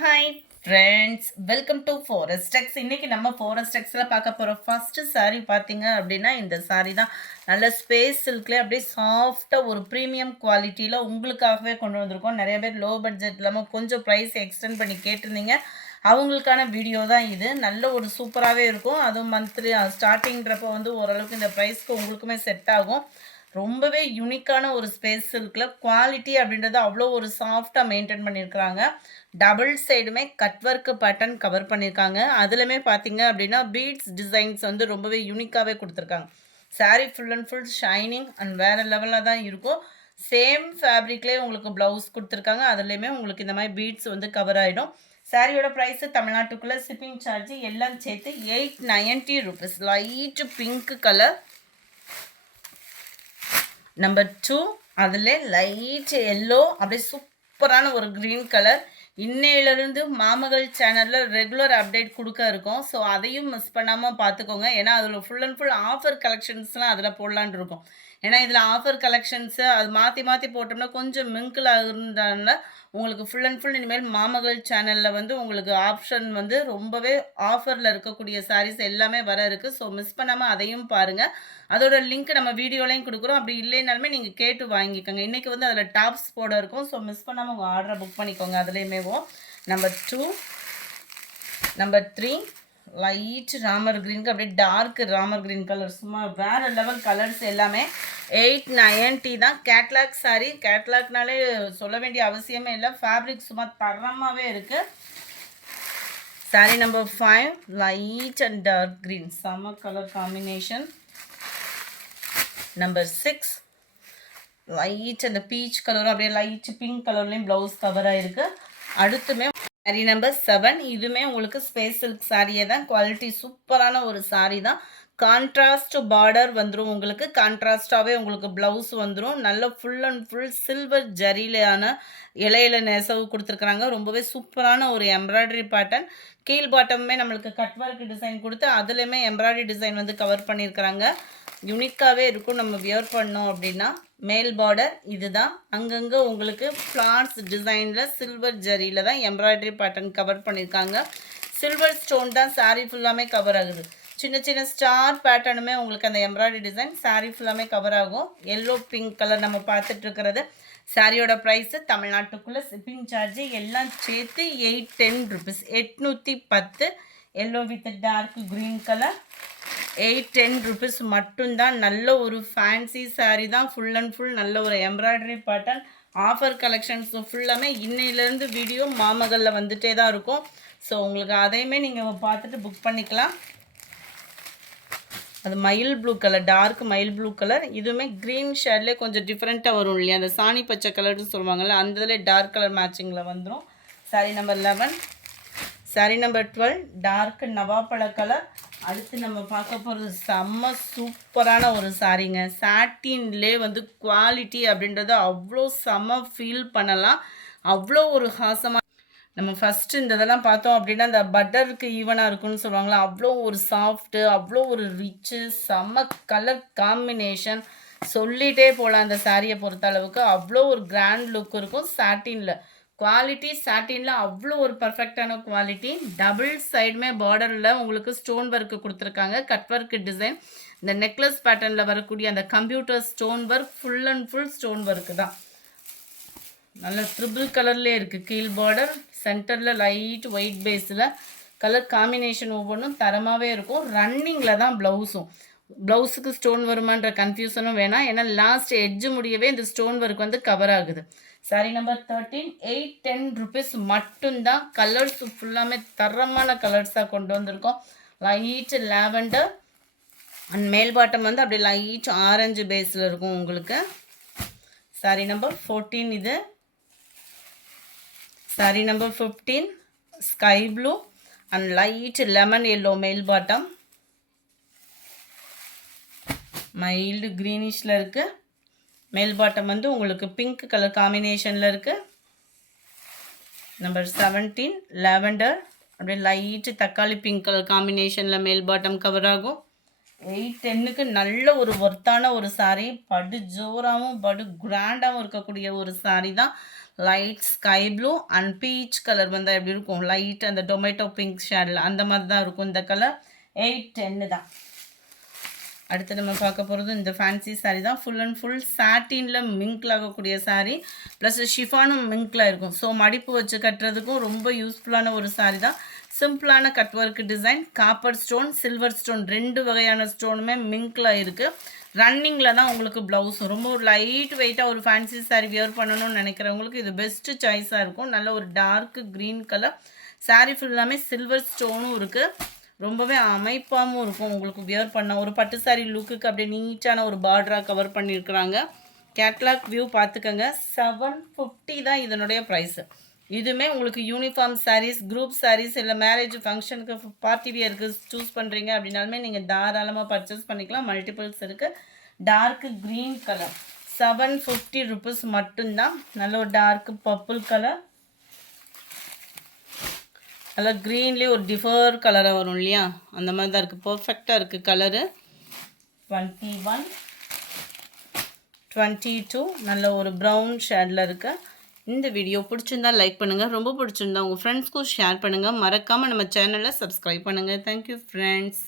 Hi friends, welcome to Forestex. இன்றைக்கி நம்ம ஃபாரஸ்டெக்ஸில் பார்க்க போகிற ஃபஸ்ட்டு சாரீ பார்த்தீங்க அப்படின்னா இந்த சாரீ தான். நல்ல ஸ்பேஸ் சில்க்லேயே அப்படியே சாஃப்டாக ஒரு ப்ரீமியம் குவாலிட்டியில் உங்களுக்காகவே கொண்டு வந்திருக்கோம். நிறைய பேர் லோ பட்ஜெட் இல்லாமல் கொஞ்சம் ப்ரைஸ் எக்ஸ்டெண்ட் பண்ணி கேட்டிருந்தீங்க. அவங்களுக்கான வீடியோ தான் இது. நல்ல ஒரு சூப்பராகவே இருக்கும். அதுவும் மந்த்லி ஸ்டார்டிங்கிறப்போ வந்து ஓரளவுக்கு இந்த ப்ரைஸ்க்கு உங்களுக்குமே செட் ஆகும். ரொம்பவே யூனிக்கான ஒரு ஸ்பேஸ் சில்கில் குவாலிட்டி அப்படின்றது அவ்வளோ ஒரு சாஃப்டாக மெயின்டைன் பண்ணியிருக்கிறாங்க. டபுள் சைடுமே கட் ஒர்க்கு பேட்டர்ன் கவர் பண்ணியிருக்காங்க. அதுலேயுமே பார்த்தீங்க அப்படின்னா பீட்ஸ் டிசைன்ஸ் வந்து ரொம்பவே யூனிக்காகவே கொடுத்துருக்காங்க. Sari full and full shining and வேறு லெவலில் தான் இருக்கும். சேம் ஃபேப்ரிக்லேயே உங்களுக்கு ப்ளவுஸ் கொடுத்துருக்காங்க. அதுலேயுமே உங்களுக்கு இந்த மாதிரி பீட்ஸ் வந்து கவர் ஆகிடும். சாரியோட ப்ரைஸு தமிழ்நாட்டுக்குள்ளே ஷிப்பிங் சார்ஜ் எல்லாம் சேர்த்து 890 rupees. Light pink colour. Number 2 அதில் லைட் எல்லோ, அப்படியே சூப்பரான ஒரு க்ரீன் கலர். இன்னையிலிருந்து மாமகள் சேனலில் ரெகுலர் அப்டேட் கொடுக்க இருக்கோம். ஸோ அதையும் மிஸ் பண்ணாமல் பார்த்துக்கோங்க. ஏன்னா அதில் ஃபுல் அண்ட் ஃபுல் ஆஃபர் கலெக்ஷன்ஸ்லாம் அதில் போடலான் இருக்கும். ஏன்னா இதில் ஆஃபர் கலெக்ஷன்ஸு அது மாற்றி மாற்றி போட்டோம்னா கொஞ்சம் மிங்கிள் இருந்தால உங்களுக்கு ஃபுல் அண்ட் ஃபுல் இனிமேல் மாமகள் சேனலில் வந்து உங்களுக்கு ஆப்ஷன் வந்து ரொம்பவே ஆஃபரில் இருக்கக்கூடிய சாரீஸ் எல்லாமே வர இருக்குது. ஸோ மிஸ் பண்ணாமல் அதையும் பாருங்கள். அதோட லிங்க் நம்ம வீடியோலையும் கொடுக்குறோம். அப்படி இல்லைனாலுமே நீங்கள் கேட்டு வாங்கிக்கோங்க. இன்றைக்கி வந்து அதில் டாப்ஸ் போட இருக்கும். ஸோ மிஸ் பண்ணாமல் உங்கள் ஆர்டரை புக் பண்ணிக்கோங்க. அதுலேயுமேவும் நம்பர் 2, நம்பர் 3 லைட் ராமர் க்ரீனுக்கு அப்படியே டார்க் ராமர் க்ரீன் கலர். சும்மா வேறு லெவல் கலர்ஸ் எல்லாமே 890 தான். கேட்லாக் சாரீ. கேட்லாக்னாலே சொல்ல வேண்டிய அவசியமே இல்லை. ஃபேப்ரிக் சும்மா தரமாகவே இருக்குது. Sari number 5 light and dark green, செம கலர் காம்பினேஷன். நம்பர் 6 லைட் அந்த பீச் கலரும் அப்படியே லைட் பிங்க் கலர்லேயும் ப்ளவுஸ் கவர் ஆகிருக்கு. அடுத்துமே சாரீ நம்பர் 7. இதுவுமே உங்களுக்கு ஸ்பேஸ் சில்க் சாரியே தான். குவாலிட்டி சூப்பரான ஒரு சாரீ தான். கான்ட்ராஸ்ட் பார்டர் வந்துடும். உங்களுக்கு கான்ட்ராஸ்டாகவே உங்களுக்கு ப்ளவுஸ் வந்துடும். நல்ல ஃபுல் அண்ட் ஃபுல் சில்வர் ஜரியிலான இலையில நெசவு கொடுத்துருக்குறாங்க. ரொம்பவே சூப்பரான ஒரு எம்ப்ராய்டரி பேட்டர்ன். கீழ் பாட்டமுமே நம்மளுக்கு கட் ஒர்க் டிசைன் கொடுத்து அதுலேயுமே எம்ப்ராய்டரி டிசைன் வந்து கவர் பண்ணியிருக்கிறாங்க. யூனிக்காகவே இருக்கும் நம்ம வியர் பண்ணோம் அப்படின்னா. மேல் பார்டர் இதுதான். அங்கங்கே உங்களுக்கு ஃப்ளார்ஸ் டிசைனில் சில்வர் ஜரியில் தான் எம்ப்ராய்டரி பேட்டர்ன் கவர் பண்ணியிருக்காங்க. சில்வர் ஸ்டோன் தான் சாரீ ஃபுல்லாமே கவர் ஆகுது. சின்ன சின்ன ஸ்டார் பேட்டர்னுமே உங்களுக்கு அந்த எம்ப்ராய்டரி டிசைன் சாரீ ஃபுல்லாமே கவர் ஆகும். எல்லோ பிங்க் கலர் நம்ம பார்த்துட்டு இருக்கிறது. சாரியோட ப்ரைஸு தமிழ்நாட்டுக்குள்ளே ஷிப்பிங் சார்ஜ் எல்லாம் சேர்த்து 810 rupees. 810. Yellow with dark green colour 810 rupees மட்டும்தான். நல்ல ஒரு ஃபேன்சி சாரீ தான். ஃபுல் அண்ட் ஃபுல் நல்ல ஒரு எம்ப்ராய்டரி பேட்டர்ன். ஆஃபர் கலெக்ஷன்ஸ் ஃபுல்லாமே இன்னையிலேருந்து வீடியோ மாமகளில் வந்துட்டே தான் இருக்கும். ஸோ உங்களுக்கு அதையுமே நீங்கள் பார்த்துட்டு புக் பண்ணிக்கலாம். அது மயில் ப்ளூ கலர், டார்க் மயில் ப்ளூ கலர். இதுவுமே க்ரீன் ஷேட்லேயே கொஞ்சம் டிஃப்ரெண்ட்டாக வரும் இல்லையா, அந்த சாணி பச்சை கலர்னு சொல்லுவாங்கள்ல, அந்த இதில் டார்க் கலர் மேட்சிங்கில் வந்துடும். Sari number 11. Sari number 12 dark நவாப்பழ கலர். அடுத்து நம்ம பார்க்க போகிறது செம்ம சூப்பரான ஒரு சாரீங்க. சாட்டின்லே வந்து குவாலிட்டி அப்படின்றது அவ்வளோ செம்ம ஃபீல் பண்ணலாம். அவ்வளோ ஒரு ஹாசமாக நம்ம ஃபஸ்ட்டு இந்த இதெல்லாம் பார்த்தோம் அப்படின்னா இந்த பட்டருக்கு ஈவனாக இருக்குன்னு சொல்லுவாங்களா, அவ்வளோ ஒரு சாஃப்ட்டு, அவ்வளோ ஒரு ரிச்சு, செம்ம கலர் காம்பினேஷன் சொல்லிகிட்டே போகலாம். அந்த சாரியை பொறுத்த அளவுக்கு அவ்வளோ ஒரு கிராண்ட் லுக் இருக்கும். சாட்டினில் குவாலிட்டி, சாட்டினில் அவ்வளோ ஒரு பர்ஃபெக்டான குவாலிட்டி. டபுள் சைடுமே பார்டரில் உங்களுக்கு ஸ்டோன் ஒர்க்கு கொடுத்துருக்காங்க. Cut work design. இந்த நெக்லஸ் பேட்டர்னில் வரக்கூடிய அந்த computer stone work full and full stone work தான். நல்ல ட்ரிபிள் கலர்லேயே இருக்குது. கீழ் பார்டர், சென்டரில் லைட் ஒயிட் பேஸில் கலர் காம்பினேஷன் ஒவ்வொன்றும் தரமாகவே இருக்கும். ரன்னிங்கில் தான் ப்ளவுஸும். ப்ளவுஸுக்கு ஸ்டோன் வருமான்ற கன்ஃபியூஷனும் வேணாம். ஏன்னா லாஸ்ட் எட்ஜு முடியவே இந்த ஸ்டோன் ஒர்க் வந்து கவர் ஆகுது. சாரீ நம்பர் 13 810 rupees மட்டும்தான். கலர்ஸ் ஃபுல்லாமே தரமான கலர்ஸாக கொண்டு வந்திருக்கோம். லைட் லாவெண்டர் அண்ட் மேல் பாட்டம் வந்து அப்படியே லைட் ஆரஞ்சு பேஸில் இருக்கும் உங்களுக்கு. சாரீ நம்பர் 14 இது. Sari number 15 sky blue and light lemon yellow மேல் பாட்டம். மைல்டு க்ரீனிஷில் இருக்குது. மேல் பாட்டம் வந்து உங்களுக்கு பிங்க் கலர் காம்பினேஷனில் இருக்குது. நம்பர் 17 லாவெண்டர் அப்படியே லைட்டு தக்காளி பிங்க் கலர் காம்பினேஷனில் மேல் பாட்டம் கவர் ஆகும். 810க்கு நல்ல ஒரு ஒர்த்தான ஒரு சாரீ. படு ஜோராகவும் படு கிராண்டாகவும் இருக்கக்கூடிய ஒரு சாரீ தான். Light sky blue and peach colour வந்தால் எப்படி இருக்கும், லைட் அந்த டொமேட்டோ பிங்க் ஷேடில் அந்த மாதிரி தான் இருக்கும் இந்த கலர். 810 தான். அடுத்து நம்ம பார்க்க போகிறது இந்த ஃபேன்சி சாரீ தான். ஃபுல் அண்ட் ஃபுல் சாட்டினில் மிங்க்ல ஆகக்கூடிய சாரீ ப்ளஸ் ஷிஃபானும் மிங்க்ல இருக்கும். ஸோ மடிப்பு வச்சு கட்டுறதுக்கும் ரொம்ப யூஸ்ஃபுல்லான ஒரு சாரீ தான். சிம்பிளான cut work design, copper stone, silver stone, 2 வகையான ஸ்டோனுமே மிங்க்ல இருக்குது. ரன்னிங்கில் தான் உங்களுக்கு ப்ளவுஸ். ரொம்ப லைட் வெயிட்டாக ஒரு ஃபேன்சி சாரீ வியர் பண்ணணும்னு நினைக்கிறவங்களுக்கு இது பெஸ்ட்டு சாய்ஸாக இருக்கும். நல்ல ஒரு டார்க் க்ரீன் கலர் சாரீ ஃபுல்லாமே சில்வர் ஸ்டோனும் இருக்குது. ரொம்பவே அமைப்பாகவும் இருக்கும் உங்களுக்கு வியர் பண்ண. ஒரு பட்டு சாரீ லுக்குக்கு அப்படியே நீட்டான ஒரு பார்டராக கவர் பண்ணியிருக்கிறாங்க. கேட்லாக் வியூ பார்த்துக்கோங்க. 750 தான் இதனுடைய ப்ரைஸு. இதுவுமே உங்களுக்கு யூனிஃபார்ம் சாரீஸ், குரூப் சாரீஸ், இல்லை மேரேஜ் ஃபங்க்ஷனுக்கு, பார்ட்டி வியருக்கு சூஸ் பண்ணுறீங்க அப்படின்னாலுமே நீங்கள் தாராளமாக பர்ச்சேஸ் பண்ணிக்கலாம். மல்டிபிள்ஸ் இருக்குது. டார்க் க்ரீன் கலர் 750 ருபீஸ் மட்டும்தான். நல்ல ஒரு டார்க் பர்பிள் கலர், நல்லா க்ரீன்லேயே ஒரு டிஃபர் கலராக வரும் இல்லையா, அந்த மாதிரி தான் இருக்குது. பர்ஃபெக்டாக இருக்குது கலரு. 21, 22 நல்ல ஒரு ப்ரௌன் ஷேடில் இருக்குது. இந்த வீடியோ பிடிச்சிருந்தா லைக் பண்ணுங்கள், ரொம்ப பிடிச்சிருந்தா உங்கள் ஃப்ரெண்ட்ஸ்க்கும் ஷேர் பண்ணுங்கள். மறக்காமல் நம்ம சேனலை சப்ஸ்கிரைப் பண்ணுங்கள். Thank you friends.